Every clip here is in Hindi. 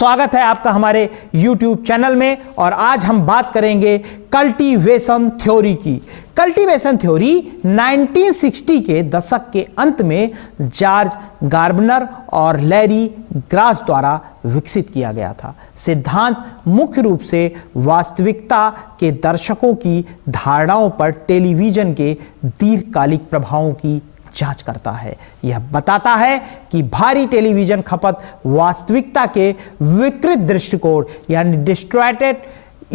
स्वागत है आपका हमारे YouTube चैनल में। और आज हम बात करेंगे कल्टीवेशन थ्योरी की। कल्टीवेशन थ्योरी 1960 के दशक के अंत में जॉर्ज गार्बनर और लैरी ग्रास द्वारा विकसित किया गया था। सिद्धांत मुख्य रूप से वास्तविकता के दर्शकों की धारणाओं पर टेलीविजन के दीर्घकालिक प्रभावों की जांच करता है। यह बताता है कि भारी टेलीविजन खपत वास्तविकता के विकृत दृष्टिकोण यानी डिस्टॉर्टेड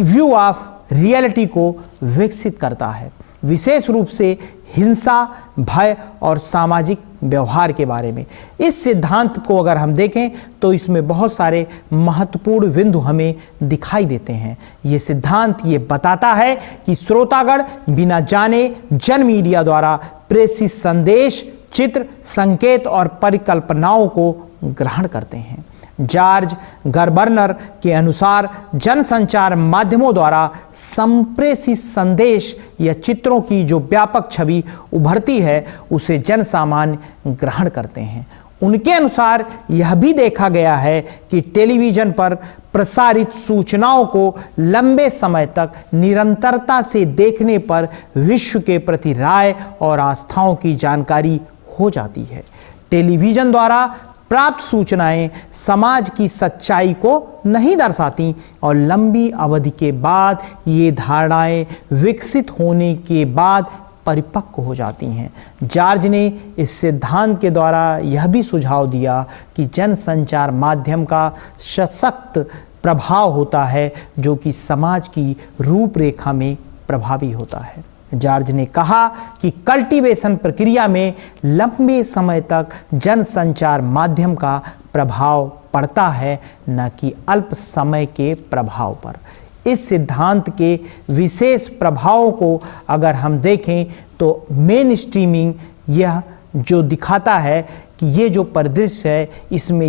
व्यू ऑफ रियलिटी को विकसित करता है, विशेष रूप से हिंसा, भय और सामाजिक व्यवहार के बारे में। इस सिद्धांत को अगर हम देखें तो इसमें बहुत सारे महत्वपूर्ण बिंदु हमें दिखाई देते हैं। ये सिद्धांत ये बताता है कि श्रोतागण बिना जाने जन मीडिया द्वारा प्रेषित संदेश, चित्र, संकेत और परिकल्पनाओं को ग्रहण करते हैं। जॉर्ज गार्बनर के अनुसार जनसंचार माध्यमों द्वारा संप्रेषित संदेश या चित्रों की जो व्यापक छवि उभरती है उसे जन सामान्य ग्रहण करते हैं। उनके अनुसार यह भी देखा गया है कि टेलीविजन पर प्रसारित सूचनाओं को लंबे समय तक निरंतरता से देखने पर विश्व के प्रति राय और आस्थाओं की जानकारी हो जाती है। टेलीविजन द्वारा प्राप्त सूचनाएं समाज की सच्चाई को नहीं दर्शाती और लंबी अवधि के बाद ये धारणाएं विकसित होने के बाद परिपक्व हो जाती हैं। जॉर्ज ने इस सिद्धांत के द्वारा यह भी सुझाव दिया कि जनसंचार माध्यम का सशक्त प्रभाव होता है जो कि समाज की रूपरेखा में प्रभावी होता है। जॉर्ज ने कहा कि कल्टीवेशन प्रक्रिया में लंबे समय तक जनसंचार माध्यम का प्रभाव पड़ता है, न कि अल्प समय के प्रभाव पर। इस सिद्धांत के विशेष प्रभावों को अगर हम देखें तो मेन स्ट्रीमिंग यह जो दिखाता है कि ये जो परिदृश्य है इसमें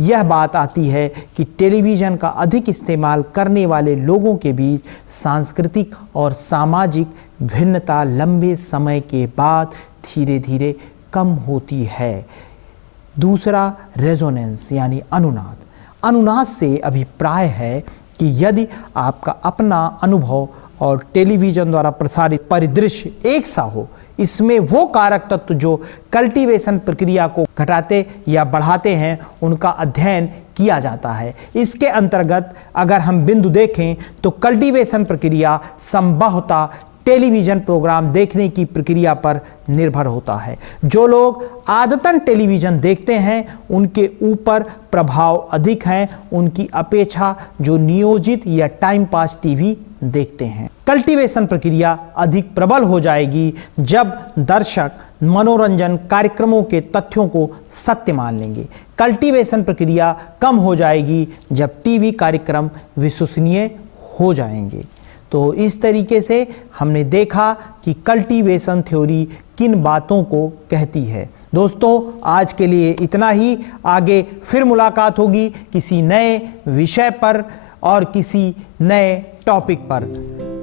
यह बात आती है कि टेलीविज़न का अधिक इस्तेमाल करने वाले लोगों के बीच सांस्कृतिक और सामाजिक भिन्नता लंबे समय के बाद धीरे धीरे कम होती है। दूसरा, रेजोनेंस यानी अनुनाद। अनुनाद से अभिप्राय है कि यदि आपका अपना अनुभव और टेलीविज़न द्वारा प्रसारित परिदृश्य एक सा हो, इसमें वो कारक तत्व जो कल्टीवेशन प्रक्रिया को घटाते या बढ़ाते हैं उनका अध्ययन किया जाता है। इसके अंतर्गत अगर हम बिंदु देखें तो कल्टीवेशन प्रक्रिया संभवतः टेलीविज़न प्रोग्राम देखने की प्रक्रिया पर निर्भर होता है। जो लोग आदतन टेलीविज़न देखते हैं उनके ऊपर प्रभाव अधिक हैं उनकी अपेक्षा जो नियोजित या टाइम पास टीवी देखते हैं। कल्टीवेशन प्रक्रिया अधिक प्रबल हो जाएगी जब दर्शक मनोरंजन कार्यक्रमों के तथ्यों को सत्य मान लेंगे। कल्टीवेशन प्रक्रिया कम हो जाएगी जब टीवी कार्यक्रम विश्वसनीय हो जाएंगे। तो इस तरीके से हमने देखा कि कल्टीवेशन थ्योरी किन बातों को कहती है। दोस्तों, आज के लिए इतना ही। आगे फिर मुलाकात होगी किसी नए विषय पर और किसी नए टॉपिक पर।